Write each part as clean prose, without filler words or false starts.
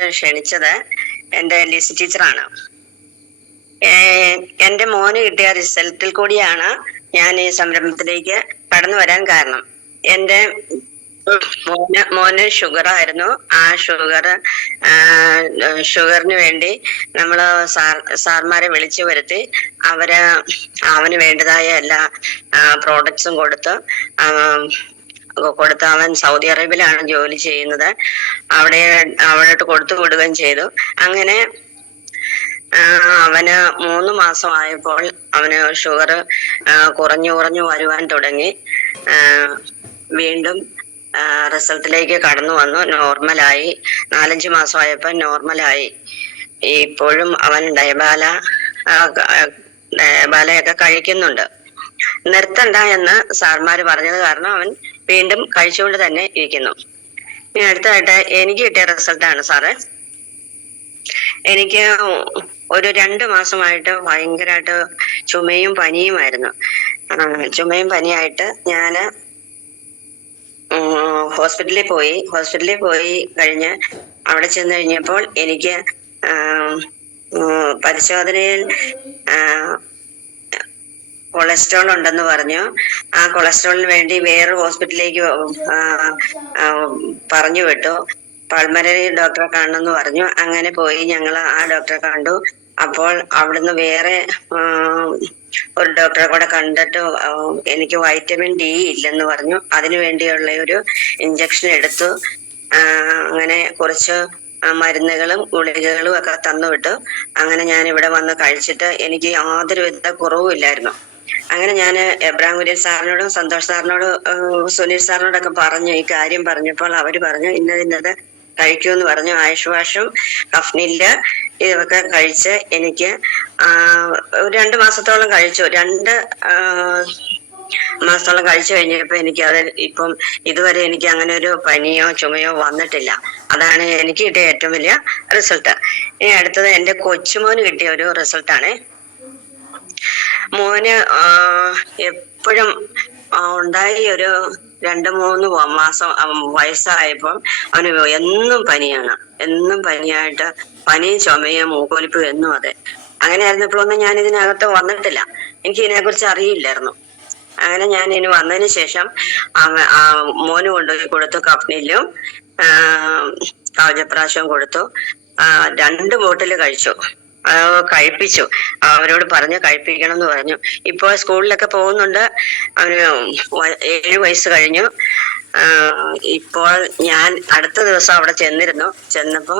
ക്ഷണിച്ചത് എൻ്റെ ലിസി ടീച്ചറാണ്. എൻ്റെ മോന് കിട്ടിയ റിസൾട്ടിൽ കൂടിയാണ് ഞാൻ ഈ സംരംഭത്തിലേക്ക് കടന്നു വരാൻ കാരണം. എൻ്റെ മോന് ഷുഗർ ആയിരുന്നു. ആ ഷുഗറിന് വേണ്ടി നമ്മള് സാർമാരെ വിളിച്ചു വരുത്തി അവന് വേണ്ടതായ എല്ലാ പ്രോഡക്ട്സും കൊടുത്ത് അവൻ സൗദി അറേബ്യയിലാണ് ജോലി ചെയ്യുന്നത്. അവിടോട്ട് കൊടുത്തു വിടുകയും ചെയ്തു. അങ്ങനെ അവന് 3 മാസമായപ്പോൾ അവന് ഷുഗർ കുറഞ്ഞു വരുവാൻ തുടങ്ങി. വീണ്ടും റിസൾട്ടിലേക്ക് കടന്നു വന്നു. നോർമലായി. 4-5 മാസമായപ്പോൾ നോർമലായി. ഇപ്പോഴും അവൻ ഡയബാലയൊക്കെ കഴിക്കുന്നുണ്ട്. നിർത്തണ്ട എന്ന് സാർമാര് പറഞ്ഞത് കാരണം അവൻ വീണ്ടും കഴിച്ചുകൊണ്ട് തന്നെ ഇരിക്കുന്നു. ഇനി അടുത്തതായിട്ട് എനിക്ക് കിട്ടിയ റിസൾട്ടാണ് സാറ്. എനിക്ക് ഒരു 2 മാസമായിട്ട് ഭയങ്കരമായിട്ട് ചുമയും പനിയുമായിരുന്നു. ചുമയും പനിയായിട്ട് ഞാന് ഹോസ്പിറ്റലിൽ പോയി കഴിഞ്ഞ് അവിടെ ചെന്ന് കഴിഞ്ഞപ്പോൾ എനിക്ക് പരിശോധനയിൽ കൊളസ്ട്രോൾ ഉണ്ടെന്ന് പറഞ്ഞു. ആ കൊളസ്ട്രോളിന് വേണ്ടി വേറൊരു ഹോസ്പിറ്റലിലേക്ക് പറഞ്ഞു വിട്ടു. പൾമനറി ഡോക്ടറെ കാണണമെന്ന് പറഞ്ഞു. അങ്ങനെ പോയി ഞങ്ങൾ ആ ഡോക്ടറെ കണ്ടു. അപ്പോൾ അവിടുന്ന് വേറെ ഒരു ഡോക്ടറെ കൂടെ കണ്ടിട്ട് എനിക്ക് വൈറ്റമിൻ ഡി ഇല്ലെന്ന് പറഞ്ഞു. അതിനു വേണ്ടിയുള്ള ഒരു ഇഞ്ചക്ഷൻ എടുത്തു. അങ്ങനെ കുറച്ച് മരുന്നുകളും ഗുളികകളും ഒക്കെ തന്നുവിട്ടു. അങ്ങനെ ഞാൻ ഇവിടെ വന്ന് കഴിച്ചിട്ട് എനിക്ക് യാതൊരു വിധ കുറവും ഇല്ലായിരുന്നു. അങ്ങനെ ഞാൻ എബ്രാഹിം കുര്യൻ സാറിനോടും സന്തോഷ് സാറിനോടും സുനിൽ സാറിനോടൊക്കെ പറഞ്ഞു. ഈ കാര്യം പറഞ്ഞപ്പോൾ അവര് പറഞ്ഞു ഇന്നത് കഴിക്കൂന്ന് പറഞ്ഞു. ആയുഷ് വാഷും കഫ്നില് ഇതൊക്കെ കഴിച്ച് എനിക്ക് 2 മാസത്തോളം കഴിച്ചു. 2 മാസത്തോളം കഴിച്ചു കഴിഞ്ഞപ്പോ എനിക്ക് ഇപ്പം ഇതുവരെ എനിക്ക് അങ്ങനെ ഒരു പനിയോ ചുമയോ വന്നിട്ടില്ല. അതാണ് എനിക്ക് കിട്ടിയ ഏറ്റവും വലിയ റിസൾട്ട്. ഇനി അടുത്തത് എൻ്റെ കൊച്ചുമോന് കിട്ടിയ ഒരു റിസൾട്ടാണ്. മോന് എപ്പോഴും ഉണ്ടായി ഒരു 2-3 മാസം വയസ്സായപ്പം അവന് എന്നും പനിയായിട്ട് പനിയും ചുമയും മൂക്കൊലിപ്പും എന്നും അതെ. അങ്ങനെ ആയിരുന്നപ്പോഴൊന്നും ഞാൻ ഇതിനകത്ത് വന്നിട്ടില്ല. എനിക്ക് ഇതിനെക്കുറിച്ച് അറിയില്ലായിരുന്നു. അങ്ങനെ ഞാൻ ഇനി വന്നതിന് ശേഷം മോന് കൊണ്ടുപോയി കൊടുത്തു. കഫ്നിലും കവചപ്രാശവും കൊടുത്തു. 2 ബോട്ടിൽ കഴിച്ചു. കഴിപ്പിച്ചു. അവരോട് പറഞ്ഞു കഴിപ്പിക്കണം എന്ന് പറഞ്ഞു. ഇപ്പോൾ സ്കൂളിലൊക്കെ പോകുന്നുണ്ട്. അവന് 7 വയസ്സ് കഴിഞ്ഞു. ഇപ്പോൾ ഞാൻ അടുത്ത ദിവസം അവിടെ ചെന്നപ്പോ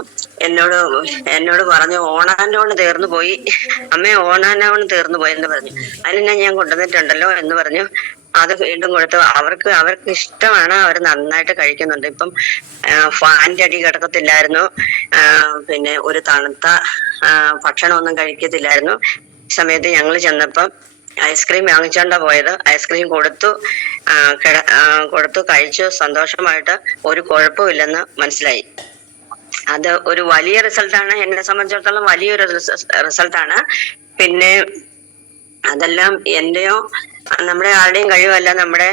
എന്നോട് പറഞ്ഞു ഓണാനോണ് തീർന്നു പോയി അമ്മേ, ഓണാനോണ് തീർന്നു പോയി എന്ന് പറഞ്ഞു. അതിനെ ഞാൻ കൊണ്ടുവന്നിട്ടുണ്ടല്ലോ എന്ന് പറഞ്ഞു. അത് വീണ്ടും കൊടുത്തു. അവർക്ക് ഇഷ്ടമാണ്. അവർ നന്നായിട്ട് കഴിക്കുന്നുണ്ട്. ഇപ്പം ഫാനിന്റെ അടി കിടക്കത്തില്ലായിരുന്നു. പിന്നെ ഒരു തണുത്ത ഭക്ഷണമൊന്നും കഴിക്കത്തില്ലായിരുന്നു. സമയത്ത് ഞങ്ങൾ ചെന്നപ്പം ഐസ്ക്രീം വാങ്ങിച്ചോണ്ടാ പോയത്. ഐസ്ക്രീം കൊടുത്തു കഴിച്ചു. സന്തോഷമായിട്ട് ഒരു കുഴപ്പമില്ലെന്ന് മനസ്സിലായി. അത് ഒരു വലിയ റിസൾട്ടാണ്. എന്നെ സംബന്ധിച്ചിടത്തോളം വലിയൊരു റിസൾട്ടാണ്. പിന്നെ അതെല്ലാം എന്റെയോ നമ്മുടെ ആരുടെയും കഴിവല്ല, നമ്മുടെ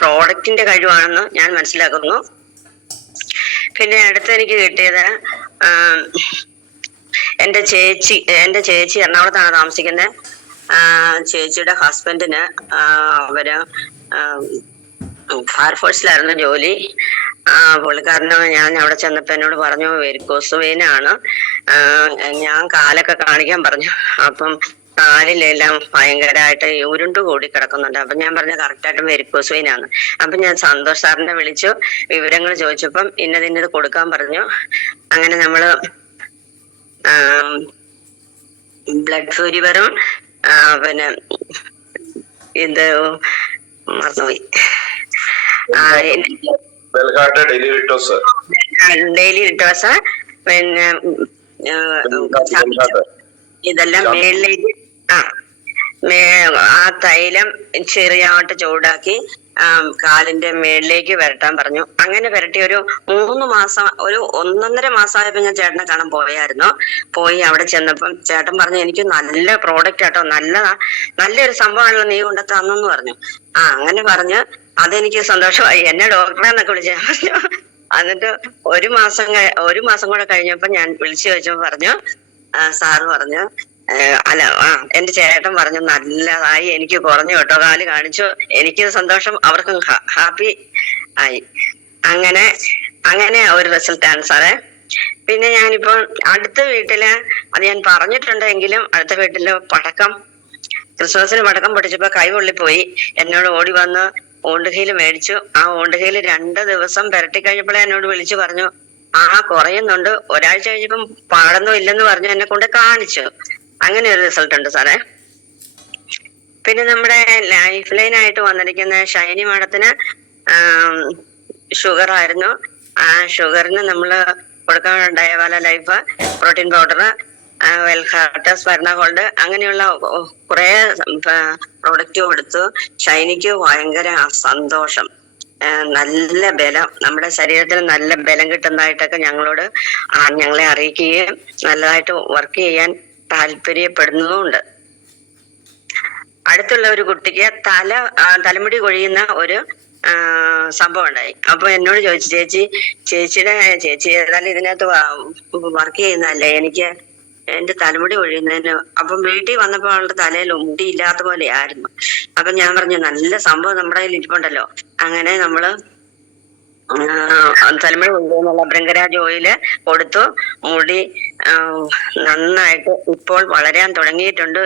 പ്രോഡക്റ്റിന്റെ കഴിവാണെന്ന് ഞാൻ മനസ്സിലാക്കുന്നു. പിന്നെ അടുത്ത് എനിക്ക് കിട്ടിയത് എൻ്റെ ചേച്ചി എറണാകുളത്താണ് താമസിക്കുന്നത്. ചേച്ചിയുടെ ഹസ്ബൻഡിന് അവര് ഫയർഫോഴ്സിലായിരുന്നു ജോലി. പുള്ളിക്കാരന് ഞാൻ അവിടെ ചെന്നപ്പോ എന്നോട് പറഞ്ഞു വെരിക്കോസ് വെയിനാണ്. ഞാൻ കാലൊക്കെ കാണിക്കാൻ പറഞ്ഞു. അപ്പം കാലിലെല്ലാം ഭയങ്കരമായിട്ട് ഉരുണ്ടുകൂടി കിടക്കുന്നുണ്ട്. അപ്പൊ ഞാൻ പറഞ്ഞു കറക്റ്റായിട്ടും വെരിക്കോസ് വെയിനാണ്. അപ്പൊ ഞാൻ സന്തോഷ് സാറിനെ വിളിച്ചു വിവരങ്ങൾ ചോദിച്ചപ്പം ഇന്നത് കൊടുക്കാൻ പറഞ്ഞു. അങ്ങനെ നമ്മള് ബ്ലഡ് ഫ്യൂരിവറും പിന്നെ ഇത് മറന്നുപോയി, ഡെയിലി ലിറ്റോസ്, പിന്നെ ഇതെല്ലാം മേളിലേക്ക് ആ തൈലം ചെറിയായിട്ട് ചൂടാക്കി കാലിന്റെ മേളിലേക്ക് വരട്ടാൻ പറഞ്ഞു. അങ്ങനെ വരട്ടി ഒരു 3 മാസം, ഒരു 1.5 മാസമായപ്പോ ഞാൻ ചേട്ടനെ കാണാൻ പോയി. അവിടെ ചെന്നപ്പം ചേട്ടൻ പറഞ്ഞു എനിക്ക് നല്ല പ്രോഡക്റ്റ് ആട്ടോ, നല്ലൊരു സംഭവമാണല്ലോ നീ കൊണ്ട് തന്നെന്ന് പറഞ്ഞു. അങ്ങനെ പറഞ്ഞ് അതെനിക്ക് സന്തോഷമായി. എന്നെ ഡോക്ടറെ എന്നൊക്കെ വിളിച്ചു പറഞ്ഞു. എന്നിട്ട് ഒരു മാസം കൂടെ കഴിഞ്ഞപ്പോ ഞാൻ വിളിച്ചു ചോദിച്ചപ്പോ പറഞ്ഞു, സാറ് പറഞ്ഞു, അല്ല എന്റെ ചേട്ടൻ പറഞ്ഞു നല്ലതായി, എനിക്ക് കുറഞ്ഞു കേട്ടോ, കാല് കാണിച്ചു, എനിക്ക് സന്തോഷം, അവർക്കും ഹാപ്പി ആയി. അങ്ങനെ അങ്ങനെ ഒരു റിസൾട്ടാണ് സാറേ. പിന്നെ ഞാനിപ്പോ അടുത്ത വീട്ടില്, അത് ഞാൻ പറഞ്ഞിട്ടുണ്ടെങ്കിലും അടുത്ത വീട്ടില് ക്രിസ്മസിന് പടക്കം പൊട്ടിച്ചപ്പോ കൈ പൊള്ളിപ്പോയി. എന്നോട് ഓടി വന്ന് ഓണ്ടുകയില് മേടിച്ചു. ആ ഓണ്ടുകയില് 2 ദിവസം പുരട്ടി കഴിഞ്ഞപ്പോഴേ എന്നോട് വിളിച്ചു പറഞ്ഞു, കുറയുന്നുണ്ട്. ഒരാഴ്ച കഴിഞ്ഞപ്പം പാടൊന്നും ഇല്ലെന്ന് പറഞ്ഞു എന്നെ കൊണ്ട് കാണിച്ചു. അങ്ങനെ ഒരു റിസൾട്ട് ഉണ്ട് സാറേ. പിന്നെ നമ്മുടെ ലൈഫ് ലൈൻ ആയിട്ട് വന്നിരിക്കുന്ന ഷൈനി മാഡത്തിന് ഷുഗർ ആയിരുന്നു. ആ ഷുഗറിന് നമ്മള് കൊടുക്കാനുണ്ടായ വല ലൈഫ്, പ്രോട്ടീൻ പൗഡർ, വെൽഹാർട്ട്, സ്പെർണഗോൾഡ്, അങ്ങനെയുള്ള കുറെ പ്രൊഡക്റ്റ് കൊടുത്തു. ഷൈനിക്ക് ഭയങ്കര സന്തോഷം, നല്ല ബലം, നമ്മുടെ ശരീരത്തിന് നല്ല ബലം കിട്ടുന്നതായിട്ടൊക്കെ ഞങ്ങളെ അറിയിക്കുകയും നല്ലതായിട്ട് വർക്ക് ചെയ്യാൻ താല്പര്യപ്പെടുന്നതുമുണ്ട്. അടുത്തുള്ള ഒരു കുട്ടിക്ക് തലമുടി കൊഴിയുന്ന ഒരു സംഭവം ഉണ്ടായി. അപ്പൊ എന്നോട് ചോദിച്ചു, ചേച്ചി ഏതായാലും ഇതിനകത്ത് വർക്ക് ചെയ്യുന്നതല്ലേ, എനിക്ക് എന്റെ തലമുടി കൊഴിയുന്നതിന്. അപ്പം വീട്ടിൽ വന്നപ്പോ അവളുടെ തലയിൽ മുടി ഇല്ലാത്ത പോലെ ആയിരുന്നു. അപ്പൊ ഞാൻ പറഞ്ഞു, നല്ല സംഭവം നമ്മുടെ കയ്യിൽ ഇരിപ്പുണ്ടല്ലോ. അങ്ങനെ നമ്മള് തലമുടി കൊഴിയുന്നുള്ള ഭൃംഗരാജ് ഓയില് കൊടുത്തു. മുടി നന്നായിട്ട് ഇപ്പോൾ വളരാൻ തുടങ്ങിയിട്ടുണ്ട്.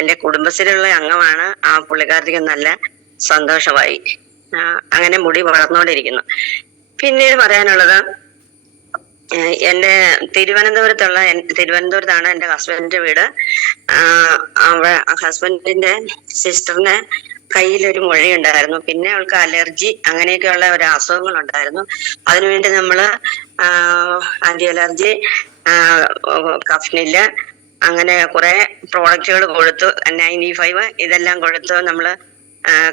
എന്റെ കുടുംബശ്രീയിലുള്ള അംഗമാണ്. ആ പുള്ളിക്കാരത്തിക്ക് നല്ല സന്തോഷമായി. അങ്ങനെ മുടി വളർന്നുകൊണ്ടിരിക്കുന്നു. പിന്നീട് പറയാനുള്ളത്, എന്റെ തിരുവനന്തപുരത്താണ് എന്റെ ഹസ്ബൻഡിന്റെ വീട്. ഹസ്ബൻഡിന്റെ സിസ്റ്ററിന് കയ്യിലൊരു മുഴയുണ്ടായിരുന്നു. പിന്നെ അവൾക്ക് അലർജി, അങ്ങനെയൊക്കെയുള്ള ഒരു അസുഖങ്ങൾ ഉണ്ടായിരുന്നു. അതിനുവേണ്ടി നമ്മള് ആന്റി അലർജി, കഫ്നില്, അങ്ങനെ കുറെ പ്രോഡക്റ്റുകൾ കൊടുത്തു. 95 ഇതെല്ലാം കൊടുത്തു. നമ്മള്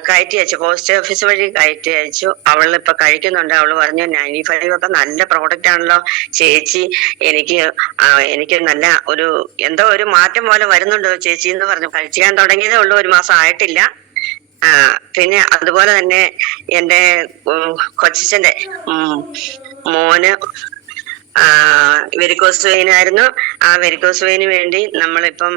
കയറ്റി അയച്ചു, പോസ്റ്റ് ഓഫീസ് വഴി കയറ്റി അയച്ചു. അവളിപ്പൊ കഴിക്കുന്നുണ്ട്. അവള് പറഞ്ഞു, 95 ഒക്കെ നല്ല പ്രോഡക്റ്റ് ആണല്ലോ ചേച്ചി, എനിക്ക് നല്ല എന്തോ ഒരു മാറ്റം പോലെ വരുന്നുണ്ടോ ചേച്ചി എന്ന് പറഞ്ഞു. കഴിക്കാൻ തുടങ്ങിയതേ ഉള്ളൂ, 1 മാസം ആയിട്ടില്ല. പിന്നെ അതുപോലെ തന്നെ എന്റെ കൊച്ചച്ഛന്റെ മോന് വെരിക്കോസ് വെയിൻ ആയിരുന്നു. ആ വെരിക്കോസ് വെയിന് വേണ്ടി നമ്മളിപ്പം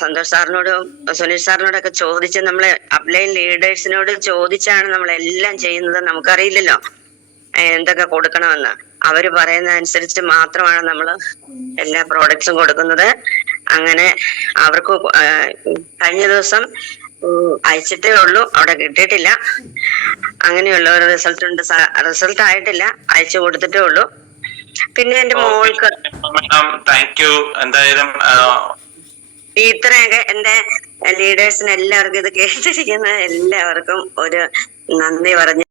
സന്തോഷ് സാറിനോടും സുനീഷ് സാറിനോടൊക്കെ ചോദിച്ച്, നമ്മള് അപ്ലൈൻ ലീഡേഴ്സിനോട് ചോദിച്ചാണ് നമ്മളെല്ലാം ചെയ്യുന്നത്. നമുക്കറിയില്ലല്ലോ എന്തൊക്കെ കൊടുക്കണമെന്ന്. അവര് പറയുന്ന അനുസരിച്ച് മാത്രമാണ് നമ്മള് എല്ലാ പ്രോഡക്ട്സും കൊടുക്കുന്നത്. അങ്ങനെ അവർക്ക് കഴിഞ്ഞ ദിവസം അയച്ചിട്ടേ ഉള്ളൂ, അവിടെ കിട്ടിയിട്ടില്ല. അങ്ങനെയുള്ള ഒരു റിസൾട്ട് ആയിട്ടില്ല, അയച്ചു കൊടുത്തിട്ടേ ഉള്ളൂ. പിന്നെ എന്റെ മോൾക്ക് എന്തായാലും ഇത്രയൊക്കെ എന്റെ ലീഡേഴ്സിന് എല്ലാവർക്കും, ഇത് കേട്ടിരിക്കുന്ന എല്ലാവർക്കും ഒരു നന്ദി പറഞ്ഞു.